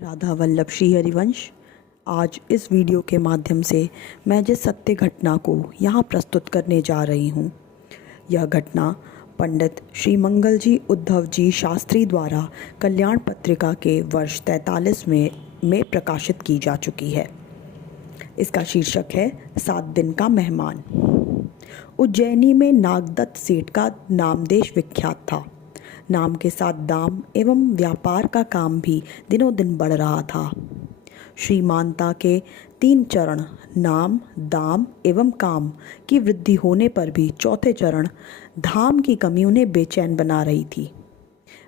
राधा वल्लभ श्री हरिवंश। आज इस वीडियो के माध्यम से मैं जिस सत्य घटना को यहाँ प्रस्तुत करने जा रही हूँ, यह घटना पंडित श्री मंगल जी उद्धव जी शास्त्री द्वारा कल्याण पत्रिका के वर्ष 43 में प्रकाशित की जा चुकी है। इसका शीर्षक है 7 दिन का मेहमान। उज्जैनी में नागदत्त सेठ का नाम देश विख्यात था। नाम के साथ दाम एवं व्यापार का काम भी दिनों दिन बढ़ रहा था। श्रीमानता के 3 चरण नाम, दाम एवं काम की वृद्धि होने पर भी चौथे चरण धाम की कमी उन्हें बेचैन बना रही थी।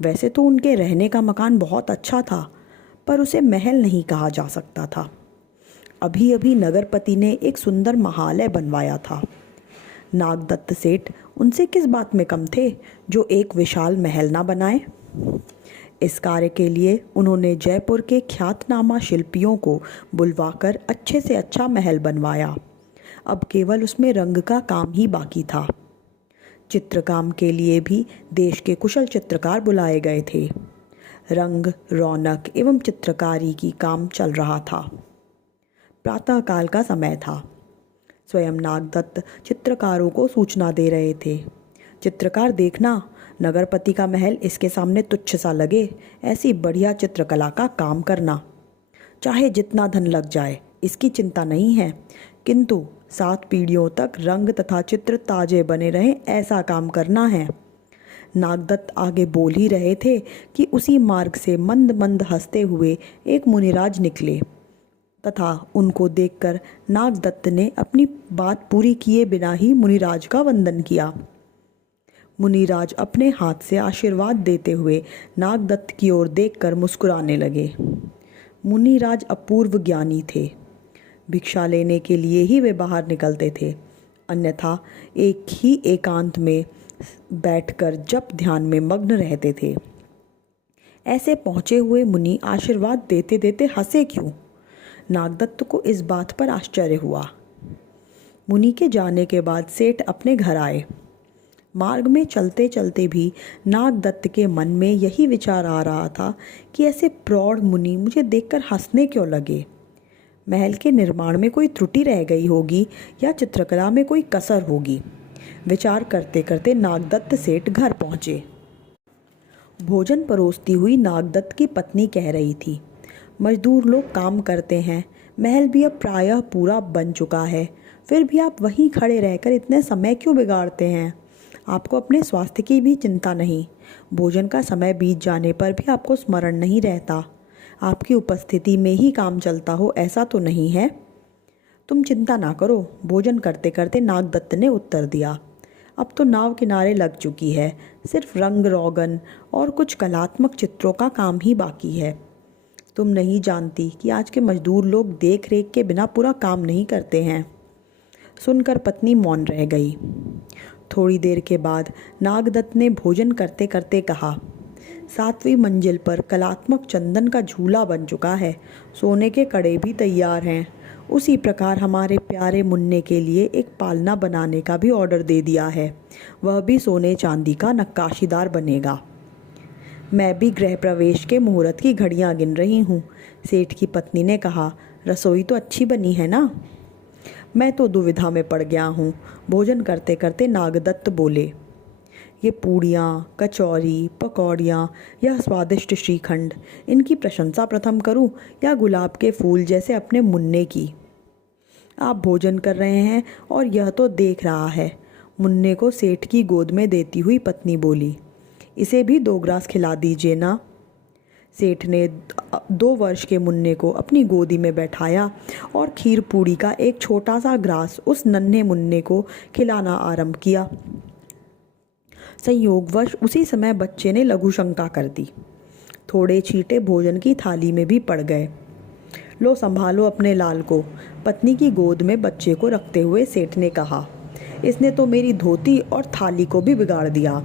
वैसे तो उनके रहने का मकान बहुत अच्छा था, पर उसे महल नहीं कहा जा सकता था। अभी अभी नगरपति ने एक सुंदर महालय बनवाया था। नागदत्त सेठ उनसे किस बात में कम थे जो एक विशाल महल ना बनाए। इस कार्य के लिए उन्होंने जयपुर के ख्यातनामा शिल्पियों को बुलवाकर अच्छे से अच्छा महल बनवाया। अब केवल उसमें रंग का काम ही बाकी था। चित्रकाम के लिए भी देश के कुशल चित्रकार बुलाए गए थे। रंग, रौनक एवं चित्रकारी की काम चल रहा था। प्रातःकाल का समय था। स्वयं नागदत्त चित्रकारों को सूचना दे रहे थे। चित्रकार देखना, नगरपति का महल इसके सामने तुच्छ सा लगे, ऐसी बढ़िया चित्रकला का काम करना। चाहे जितना धन लग जाए, इसकी चिंता नहीं है, किंतु 7 पीढ़ियों तक रंग तथा चित्र ताजे बने रहें, ऐसा काम करना है। नागदत्त आगे बोल ही रहे थे कि उसी मार्ग से मंद मंद हंसते हुए एक मुनिराज निकले तथा उनको देखकर नागदत्त ने अपनी बात पूरी किए बिना ही मुनिराज का वंदन किया। मुनिराज अपने हाथ से आशीर्वाद देते हुए नागदत्त की ओर देखकर मुस्कुराने लगे। मुनिराज अपूर्व ज्ञानी थे। भिक्षा लेने के लिए ही वे बाहर निकलते थे, अन्यथा एक ही एकांत में बैठकर जप ध्यान में मग्न रहते थे। ऐसे पहुँचे हुए मुनि आशीर्वाद देते देते हंसे क्यों? नागदत्त को इस बात पर आश्चर्य हुआ। मुनि के जाने के बाद सेठ अपने घर आए। मार्ग में चलते चलते भी नागदत्त के मन में यही विचार आ रहा था कि ऐसे प्रौढ़ मुनि मुझे देखकर हंसने क्यों लगे। महल के निर्माण में कोई त्रुटि रह गई होगी या चित्रकला में कोई कसर होगी। विचार करते करते नागदत्त सेठ घर पहुँचे। भोजन परोसती हुई नागदत्त की पत्नी कह रही थी, मजदूर लोग काम करते हैं, महल भी अब प्रायः पूरा बन चुका है, फिर भी आप वहीं खड़े रहकर इतने समय क्यों बिगाड़ते हैं? आपको अपने स्वास्थ्य की भी चिंता नहीं। भोजन का समय बीत जाने पर भी आपको स्मरण नहीं रहता। आपकी उपस्थिति में ही काम चलता हो, ऐसा तो नहीं है। तुम चिंता ना करो, भोजन करते करते नागदत्त ने उत्तर दिया। अब तो नाव किनारे लग चुकी है, सिर्फ रंग रोगन और कुछ कलात्मक चित्रों का काम ही बाकी है। तुम नहीं जानती कि आज के मजदूर लोग देख रेख के बिना पूरा काम नहीं करते हैं। सुनकर पत्नी मौन रह गई। थोड़ी देर के बाद नागदत्त ने भोजन करते करते कहा, 7वीं मंजिल पर कलात्मक चंदन का झूला बन चुका है, सोने के कड़े भी तैयार हैं। उसी प्रकार हमारे प्यारे मुन्ने के लिए एक पालना बनाने का भी ऑर्डर दे दिया है, वह भी सोने चांदी का नक्काशीदार बनेगा। मैं भी गृह प्रवेश के मुहूर्त की घड़ियां गिन रही हूँ। सेठ की पत्नी ने कहा, रसोई तो अच्छी बनी है ना? मैं तो दुविधा में पड़ गया हूँ। भोजन करते करते नागदत्त बोले, ये पूड़ियाँ, कचौरी, पकौड़ियाँ, यह स्वादिष्ट श्रीखंड, इनकी प्रशंसा प्रथम करूँ या गुलाब के फूल जैसे अपने मुन्ने की? आप भोजन कर रहे हैं और यह तो देख रहा है। मुन्ने को सेठ की गोद में देती हुई पत्नी बोली, इसे भी 2 ग्रास खिला दीजिए ना। सेठ ने 2 वर्ष के मुन्ने को अपनी गोदी में बैठाया और खीर पूड़ी का एक छोटा सा ग्रास उस नन्हे मुन्ने को खिलाना आरंभ किया। संयोगवश उसी समय बच्चे ने लघु शंका कर दी। थोड़े छींटे भोजन की थाली में भी पड़ गए। लो संभालो अपने लाल को, पत्नी की गोद में बच्चे को रखते हुए सेठ ने कहा। इसने तो मेरी धोती और थाली को भी बिगाड़ दिया।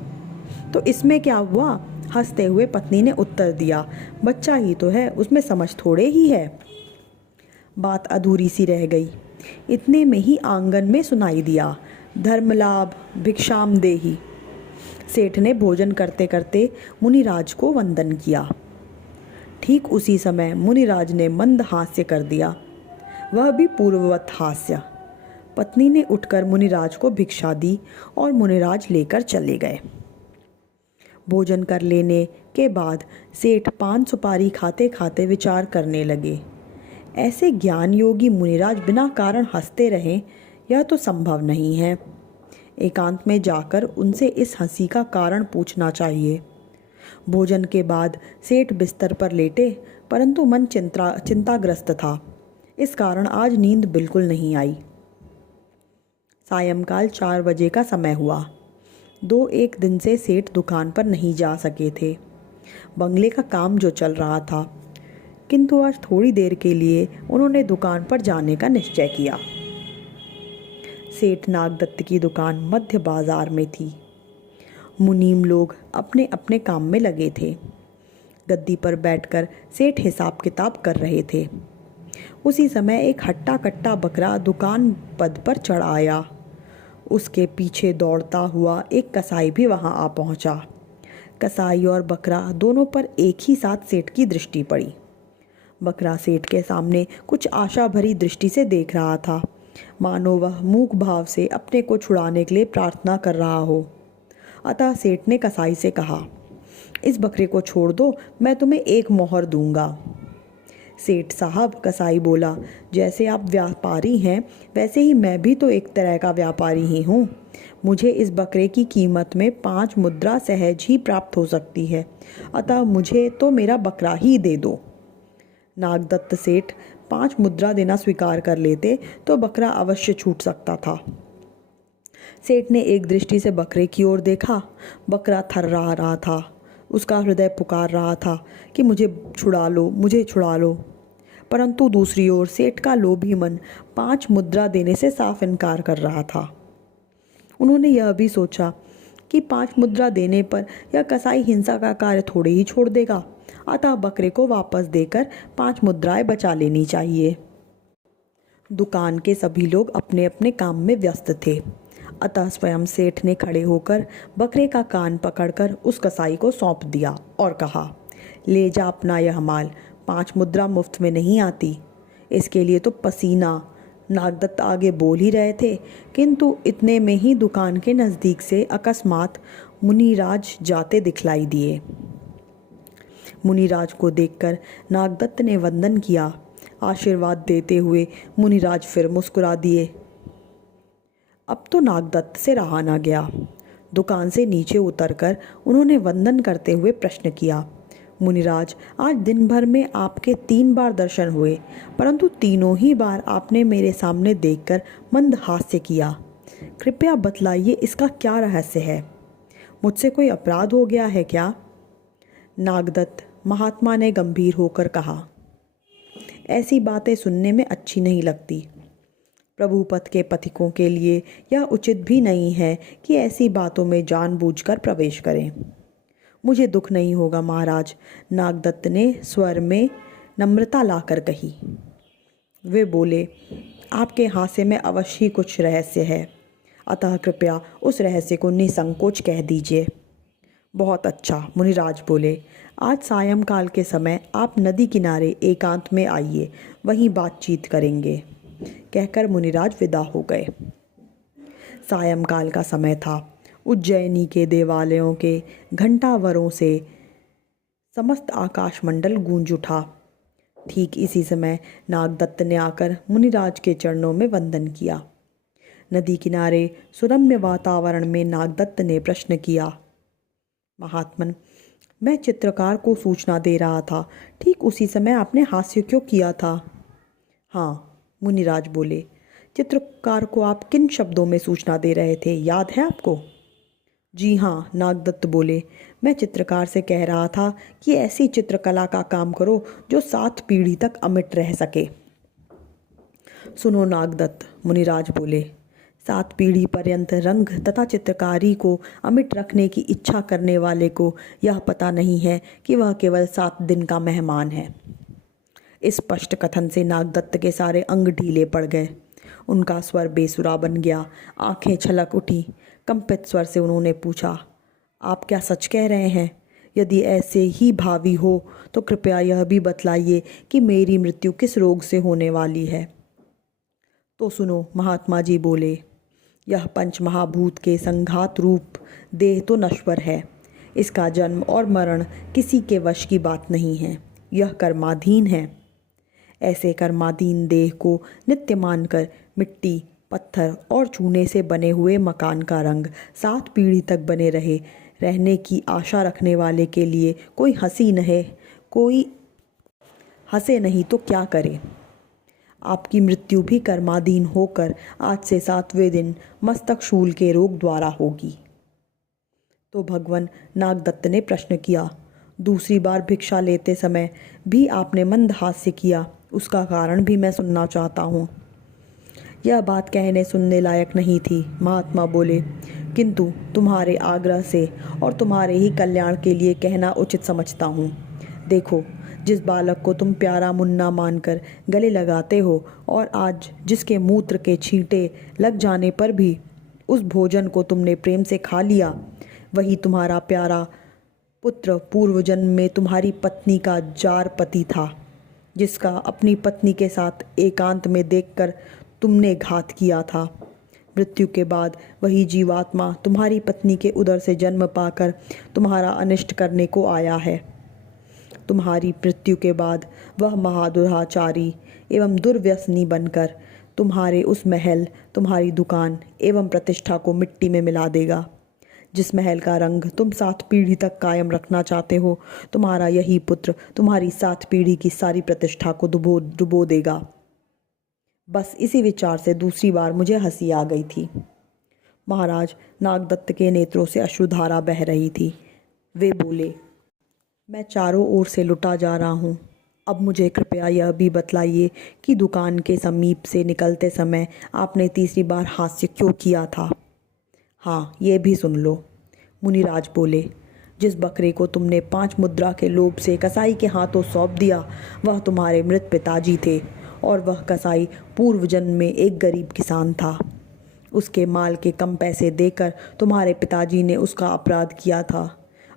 तो इसमें क्या हुआ? हंसते हुए पत्नी ने उत्तर दिया, बच्चा ही तो है, उसमें समझ थोड़े ही है। बात अधूरी सी रह गई। इतने में ही आंगन में सुनाई दिया, धर्मलाभ भिक्षाम देहि। सेठ ने भोजन करते करते मुनिराज को वंदन किया। ठीक उसी समय मुनिराज ने मंद हास्य कर दिया, वह भी पूर्ववत हास्य। पत्नी ने उठकर मुनिराज को भिक्षा दी और मुनिराज लेकर चले गए। भोजन कर लेने के बाद सेठ पान सुपारी खाते खाते विचार करने लगे। ऐसे ज्ञान योगी मुनिराज बिना कारण हंसते रहें, यह तो संभव नहीं है। एकांत में जाकर उनसे इस हंसी का कारण पूछना चाहिए। भोजन के बाद सेठ बिस्तर पर लेटे, परंतु मन चिंताग्रस्त था। इस कारण आज नींद बिल्कुल नहीं आई। सायंकाल 4 बजे का समय हुआ। 2-1 दिन से सेठ दुकान पर नहीं जा सके थे। बंगले का काम जो चल रहा था, किंतु आज थोड़ी देर के लिए उन्होंने दुकान पर जाने का निश्चय किया। सेठ नागदत्त की दुकान मध्य बाजार में थी। मुनीम लोग अपने अपने काम में लगे थे। गद्दी पर बैठकर सेठ हिसाब किताब कर रहे थे। उसी समय एक हट्टा कट्टा बकरा दुकान पद पर चढ़ आया। उसके पीछे दौड़ता हुआ एक कसाई भी वहां आ पहुंचा। कसाई और बकरा दोनों पर एक ही साथ सेठ की दृष्टि पड़ी। बकरा सेठ के सामने कुछ आशा भरी दृष्टि से देख रहा था, मानो वह मूक भाव से अपने को छुड़ाने के लिए प्रार्थना कर रहा हो। अतः सेठ ने कसाई से कहा, इस बकरे को छोड़ दो, मैं तुम्हें 1 मोहर दूंगा। सेठ साहब, कसाई बोला, जैसे आप व्यापारी हैं वैसे ही मैं भी तो एक तरह का व्यापारी ही हूँ। मुझे इस बकरे की कीमत में 5 मुद्रा सहज ही प्राप्त हो सकती है, अतः मुझे तो मेरा बकरा ही दे दो। नागदत्त सेठ 5 मुद्रा देना स्वीकार कर लेते तो बकरा अवश्य छूट सकता था। सेठ ने एक दृष्टि से बकरे की ओर देखा। बकरा थर्रा रहा था। उसका हृदय पुकार रहा था कि मुझे छुड़ा लो, मुझे छुड़ा लो। परंतु दूसरी ओर सेठ का लोभी मन 5 मुद्रा देने से साफ इनकार कर रहा था। उन्होंने यह भी सोचा कि 5 मुद्रा देने पर यह कसाई हिंसा का कार्य थोड़े ही छोड़ देगा, अतः बकरे को वापस देकर 5 मुद्राएं बचा लेनी चाहिए। दुकान के सभी लोग अपने अपने काम में व्यस्त थे, अतः स्वयं सेठ ने खड़े होकर बकरे का कान पकड़कर उस कसाई को सौंप दिया और कहा, ले जा अपना यह माल, 5 मुद्रा मुफ्त में नहीं आती, इसके लिए तो पसीना। नागदत्त आगे बोल ही रहे थे, किंतु इतने में ही दुकान के नज़दीक से अकस्मात मुनिराज जाते दिखलाई दिए। मुनिराज को देखकर नागदत्त ने वंदन किया। आशीर्वाद देते हुए मुनिराज फिर मुस्कुरा दिए। अब तो नागदत्त से रहा ना गया। दुकान से नीचे उतरकर उन्होंने वंदन करते हुए प्रश्न किया, मुनिराज, आज दिन भर में आपके 3 बार दर्शन हुए, परंतु तीनों ही बार आपने मेरे सामने देखकर मंद हास्य किया। कृपया बतलाइए, इसका क्या रहस्य है? मुझसे कोई अपराध हो गया है क्या? नागदत्त महात्मा ने गंभीर होकर कहा, ऐसी बातें सुनने में अच्छी नहीं लगती। प्रभुपद के पथिकों के लिए यह उचित भी नहीं है कि ऐसी बातों में जानबूझकर प्रवेश करें। मुझे दुख नहीं होगा महाराज, नागदत्त ने स्वर में नम्रता लाकर कही। वे बोले, आपके हास्य में अवश्य ही कुछ रहस्य है, अतः कृपया उस रहस्य को निसंकोच कह दीजिए। बहुत अच्छा, मुनिराज बोले, आज सायंकाल के समय आप नदी किनारे एकांत में आइए, वहीं बातचीत करेंगे। कहकर मुनिराज विदा हो गए। सायंकाल का समय था। उज्जैनी के देवालयों के घंटावरों से समस्त आकाशमंडल गूंज उठा। ठीक इसी समय नागदत्त ने आकर मुनिराज के चरणों में वंदन किया। नदी किनारे सुरम्य वातावरण में नागदत्त ने प्रश्न किया, महात्मन, मैं चित्रकार को सूचना दे रहा था, ठीक उसी समय आपने हास्य क्यों किया था? हाँ, मुनिराज बोले, चित्रकार को आप किन शब्दों में सूचना दे रहे थे, याद है आपको? जी हाँ, नागदत्त बोले, मैं चित्रकार से कह रहा था कि ऐसी चित्रकला का काम करो जो 7 पीढ़ी तक अमिट रह सके। सुनो नागदत्त, मुनिराज बोले, 7 पीढ़ी पर्यंत रंग तथा चित्रकारी को अमिट रखने की इच्छा करने वाले को यह पता नहीं है कि वह केवल 7 दिन का मेहमान है। इस स्पष्ट कथन से नागदत्त के सारे अंग ढीले पड़ गए। उनका स्वर बेसुरा बन गया, आंखें छलक उठी। कंपित स्वर से उन्होंने पूछा, आप क्या सच कह रहे हैं? यदि ऐसे ही भावी हो तो कृपया यह भी बतलाइए कि मेरी मृत्यु किस रोग से होने वाली है। तो सुनो, महात्मा जी बोले, यह पंच महाभूत के संघात रूप देह तो नश्वर है। इसका जन्म और मरण किसी के वश की बात नहीं है, यह कर्माधीन है। ऐसे कर्माधीन देह को नित्य मानकर मिट्टी, पत्थर और चूने से बने हुए मकान का रंग 7 पीढ़ी तक बने रहने की आशा रखने वाले के लिए कोई हंसे नहीं तो क्या करे। आपकी मृत्यु भी कर्माधीन होकर आज से 7वें दिन मस्तक शूल के रोग द्वारा होगी। तो भगवान नागदत्त ने प्रश्न किया, दूसरी बार भिक्षा लेते समय भी आपने मंद हास्य किया, उसका कारण भी मैं सुनना चाहता हूँ। यह बात कहने सुनने लायक नहीं थी, महात्मा बोले, किंतु तुम्हारे आग्रह से और तुम्हारे ही कल्याण के लिए कहना उचित समझता हूँ। देखो, जिस बालक को तुम प्यारा मुन्ना मानकर गले लगाते हो और आज जिसके मूत्र के छींटे लग जाने पर भी उस भोजन को तुमने प्रेम से खा लिया, वही तुम्हारा प्यारा पुत्र पूर्व जन्म में तुम्हारी पत्नी का जार पति था, जिसका अपनी पत्नी के साथ एकांत में देखकर तुमने घात किया था। मृत्यु के बाद वही जीवात्मा तुम्हारी पत्नी के उदर से जन्म पाकर तुम्हारा अनिष्ट करने को आया है। तुम्हारी मृत्यु के बाद वह महादुराचारी एवं दुर्व्यसनी बनकर तुम्हारे उस महल, तुम्हारी दुकान एवं प्रतिष्ठा को मिट्टी में मिला देगा। जिस महल का रंग तुम 7 पीढ़ी तक कायम रखना चाहते हो, तुम्हारा यही पुत्र तुम्हारी 7 पीढ़ी की सारी प्रतिष्ठा को डुबो देगा। बस इसी विचार से दूसरी बार मुझे हंसी आ गई थी। महाराज नागदत्त के नेत्रों से अश्रुधारा बह रही थी। वे बोले, मैं चारों ओर से लुटा जा रहा हूँ। अब मुझे कृपया यह भी बतलाइए कि दुकान के समीप से निकलते समय आपने तीसरी बार हास्य क्यों किया था। हाँ, ये भी सुन लो। मुनिराज बोले, जिस बकरे को तुमने 5 मुद्रा के लोभ से कसाई के हाथों सौंप दिया, वह तुम्हारे मृत पिताजी थे और वह कसाई पूर्व जन्म में एक गरीब किसान था। उसके माल के कम पैसे देकर तुम्हारे पिताजी ने उसका अपराध किया था।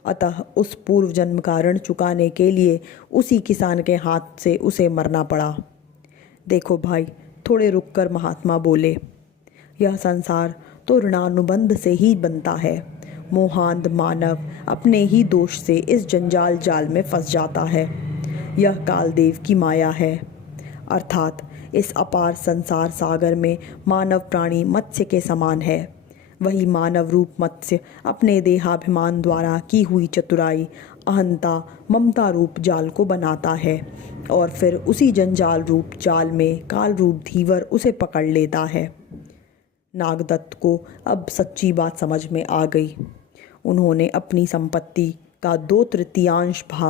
अतः उस पूर्व जन्म का ऋण चुकाने के लिए उसी किसान के हाथ से उसे मरना पड़ा। देखो भाई, थोड़े रुककर महात्मा बोले, यह संसार तो ऋणानुबंध से ही बनता है। मोहांध मानव अपने ही दोष से इस जंजाल जाल में फंस जाता है। यह कालदेव की माया है, अर्थात इस अपार संसार सागर में मानव प्राणी मत्स्य के समान है। वही मानव रूप मत्स्य अपने देहाभिमान द्वारा की हुई चतुराई, अहंता, ममता रूप जाल को बनाता है और फिर उसी जंजाल रूप जाल में काल रूप धीवर उसे पकड़ लेता है। नागदत्त को अब सच्ची बात समझ में आ गई। उन्होंने अपनी संपत्ति का 2/3 भाग